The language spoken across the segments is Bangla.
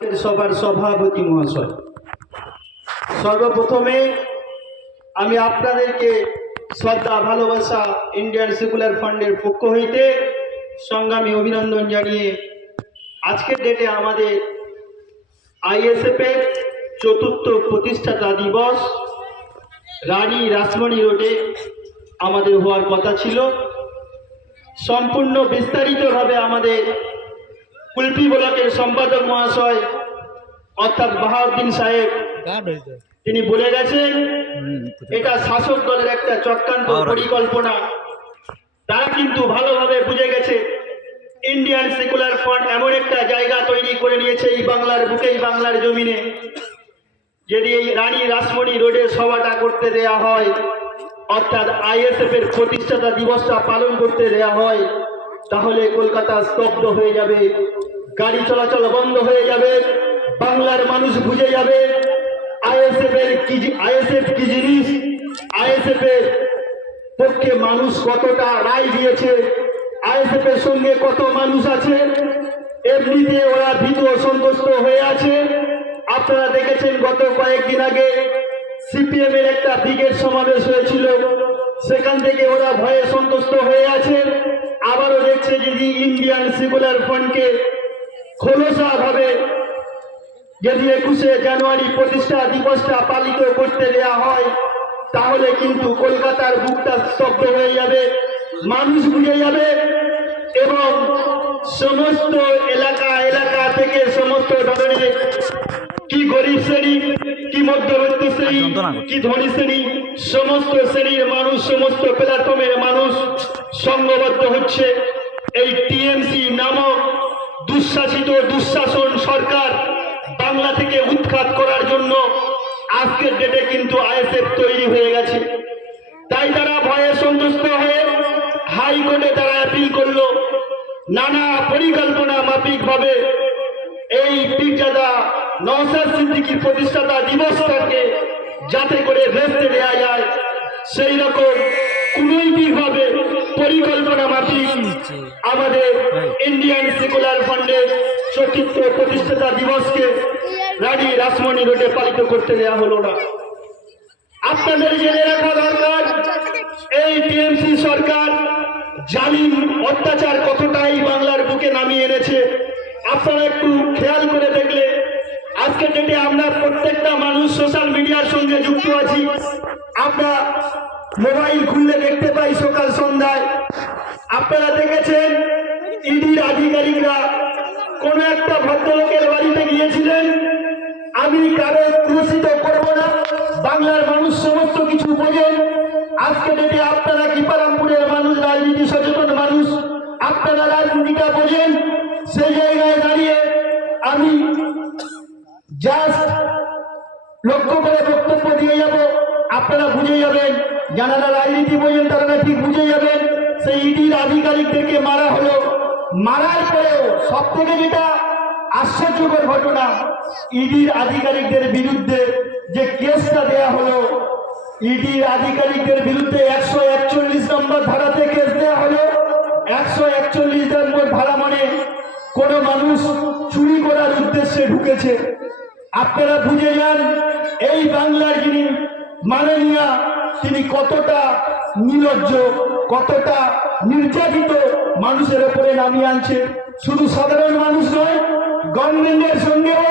সভার সভাপতি মহাশয়, সর্বপ্রথমে আমি আপনাদেরকে শ্রদ্ধা ভালোবাসা ইন্ডিয়ান সেকুলার ফান্ডের পক্ষ হইতে সংগ্রামী অভিনন্দন জানিয়ে আজকের ডেটে আমাদের আইএসএফ এর চতুর্থ প্রতিষ্ঠাতা দিবস রানী রাসমণি রোডে আমাদের হওয়ার কথা ছিল। সম্পূর্ণ বিস্তারিতভাবে আমাদের কুলপি ব্লকের সম্পাদক মহাশয় অর্থাৎ বাহাউদ্দিন সাহেব তিনি বলে গেছেন এটা শাসক দলের একটা চক্রান্ত পরিকল্পনা। তারা কিন্তু ভালোভাবে বুঝে গেছে ইন্ডিয়ান সেকুলার ফান্ড এমন একটা জায়গা তৈরি করে নিয়েছে এই বাংলার বুকে, এই বাংলার জমিনে। যদি এই রানী রাসমণি রোডে সভাটা করতে দেয়া হয়, অর্থাৎ আইএসএফ এর প্রতিষ্ঠাতা দিবসটা পালন করতে দেয়া হয়, তাহলে কলকাতা স্তব্ধ হয়ে যাবে, গাড়ি চলাচল বন্ধ হয়ে যাবে, বাংলার মানুষ বুঝে যাবে আইএসএফ কি জিনিস, আইএসএফ এর পক্ষে মানুষ কতটা রায় দিয়েছে, আইএসএফ এর সঙ্গে কত মানুষ আছে। এমনিতে ওরা ভীত সন্তুষ্ট হয়ে আছে। আপনারা দেখেছেন গত কয়েকদিন আগে সিপিএম এর একটা ব্রিগেড সমাবেশ হয়েছিল, সেখান থেকে ওরা ভয়ে সন্তুষ্ট হয়ে আছে। আবারও দেখছে যদি ইন্ডিয়ান সেকুলার ফান্ডকে খোলসা ভাবে যদি 21শে জানুয়ারি প্রতিষ্ঠা দিবসটা পালিত করতে দেওয়া হয়, তাহলে কিন্তু কলকাতার বুকটা স্তব্ধ হয়ে যাবে, মানুষ বুঝে যাবে এবং সমস্ত এলাকা থেকে সমস্ত ধরনের কি গরিব শ্রেণী, কি মধ্যবিত্ত শ্রেণী, কি ধনী শ্রেণী, সমস্ত শ্রেণীর মানুষ, সমস্ত প্ল্যাটফর্মের মানুষ সংঘবদ্ধ হচ্ছে এই টিএমসি নামক দুঃশাসিত দুঃশাসন সরকার বাংলা থেকে উৎখাত করার জন্য। আজকের ডেটে কিন্তু আইএসএফ তৈরি হয়ে গেছে। তাই তারা ভয়ে সন্তুষ্ট হয়ে হাইকোর্টে তারা অ্যাপিল করলো, নানা পরিকল্পনা মাফিক ভাবে এই পীরজাদা নওশাদ সিদ্দিকীর প্রতিষ্ঠাতা দিবসটাকে যাতে করে ভেস্তে দেওয়া যায়, সেই রকম কুনৈতিকভাবে পরিকল্পনা মাফিক আমাদের ইন্ডিয়ান সেকুলার ফান্ডের চতুর্থ প্রতিষ্ঠাতা দিবসকে রানী রাসমণি রোডে পালিত করতে দেওয়া হলো না। আপনাদের জেনে রাখা দরকার এই টিএমসি সরকার জালিম অত্যাচার কতটাই বাংলার বুকে নামিয়ে এনেছে। আপনারা একটু খেয়াল করে দেখলে আজকের ডেটে আমরা প্রত্যেকটা মানুষ সোশ্যাল মিডিয়ার সঙ্গে যুক্ত আছি। আমরা মোবাইল খুললে দেখতে পাই সকাল সন্ধ্যায়। আপনারা দেখেছেন ইডির আধিকারিকরা কোন একটা ভদ্রলোকের বাড়িতে গিয়েছিলেন। আমি কারো ক্রুশিত করব না, বাংলার মানুষ সমস্ত কিছু বোঝেন। আজকে ডেটে আপনারা কিপারামপুরের মানুষ, রাজনীতি সচেতন মানুষ, আপনারা রাজনীতিটা বোঝেন। সেই জায়গায় দাঁড়িয়ে আমি জাস্ট লক্ষ্য করে বক্তব্য দিয়ে যাব, আপনারা বুঝে যাবেন। যারা রাজনীতি বোঝেন তারা ঠিক বুঝে যাবেন। সেই ইডির আধিকারিকদেরকে মারা হলো, মারার পরেও সব থেকে যেটা আশ্চর্যকর ঘটনা, ইডির আধিকারিকদের বিরুদ্ধে যে কেসটা দেয়া হলো, ইডির আধিকারিকদের বিরুদ্ধে 141 নম্বর ধারাতে কেস দেওয়া হলো। 141 নম্বর ধারা মানে কোন মানুষ চুরি করার উদ্দেশ্যে ঢুকেছে। আপনারা বুঝে যান এই বাংলার যিনি মাননীয়া তিনি কতটা নির্লজ্জ, কতটা নির্যাতিত মানুষের উপরে নামিয়ে আনছে। শুধু সাধারণ মানুষ নয়, গভর্নমেন্টের সঙ্গেও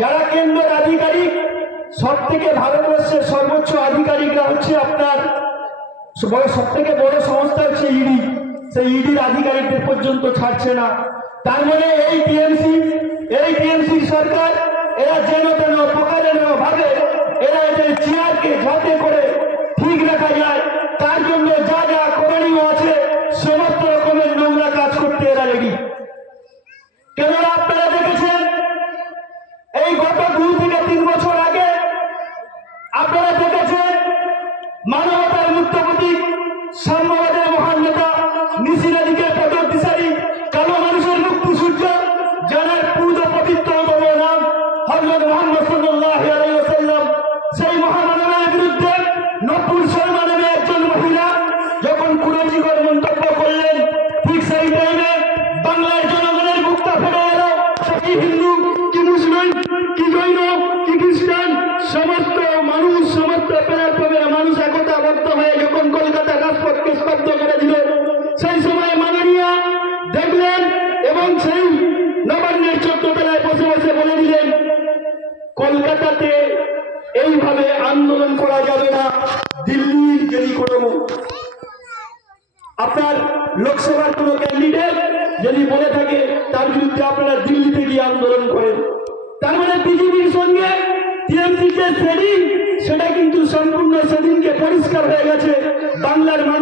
যারা কেন্দ্রের আধিকারিক, সব থেকে ভারতবর্ষের সর্বোচ্চ আধিকারিকরা হচ্ছে আপনার সব থেকে বড় সংস্থা হচ্ছে ইডি। সেই ইডির আধিকারিকদের পর্যন্ত ছাড়ছে না। তার মানে এই টিএমসি সরকার এরা যেন তেন প্রকারেণ ভাবে এরা এদের চেয়ারকে যাতে করে ঠিক রাখা যায়, তার জন্য যা যা করণীয় আছে সমস্ত রকমের নোংরা কাজ করতে এরা রেডি। কেননা আপনারা দেখেছেন এই গত 2 থেকে 3 বছর আগে আপনারা দেখেছেন মানবতার মুক্ত প্রতীক, সাম্যবাদের মহান নেতা, নিশিরাদিকে পদক দিশারি, কালো মানুষের মুক্তি সূর্য, যার পূজ পবিত্রতম নাম হযরত মুহাম্মদ সাল্লাল্লাহু আলাইহি ওয়াসাল্লাম, সেই মহামানবের বিরুদ্ধে নপুর শর্মা নামে একজন মহিলা যখন কুরুচিকর মন্তব্য করলেন, ঠিক সেই টাইমে বাংলার জনগণের বুকটা ফেটে গেল। কি হিন্দু কি মুসলিম কলকাতাতে এইভাবে আন্দোলন করা যাবে না। দিল্লির যদি কোনো আপনার লোকসভার কোনো ক্যান্ডিডেট যদি বলে থাকে তার বিরুদ্ধে আপনারা দিল্লিতে গিয়ে আন্দোলন করেন, তার মানে বিজেপির সঙ্গে টিএমসি যে সেদিন, সেটা কিন্তু সম্পূর্ণ সেদিনকে পরিষ্কার হয়ে গেছে। বাংলার মানুষ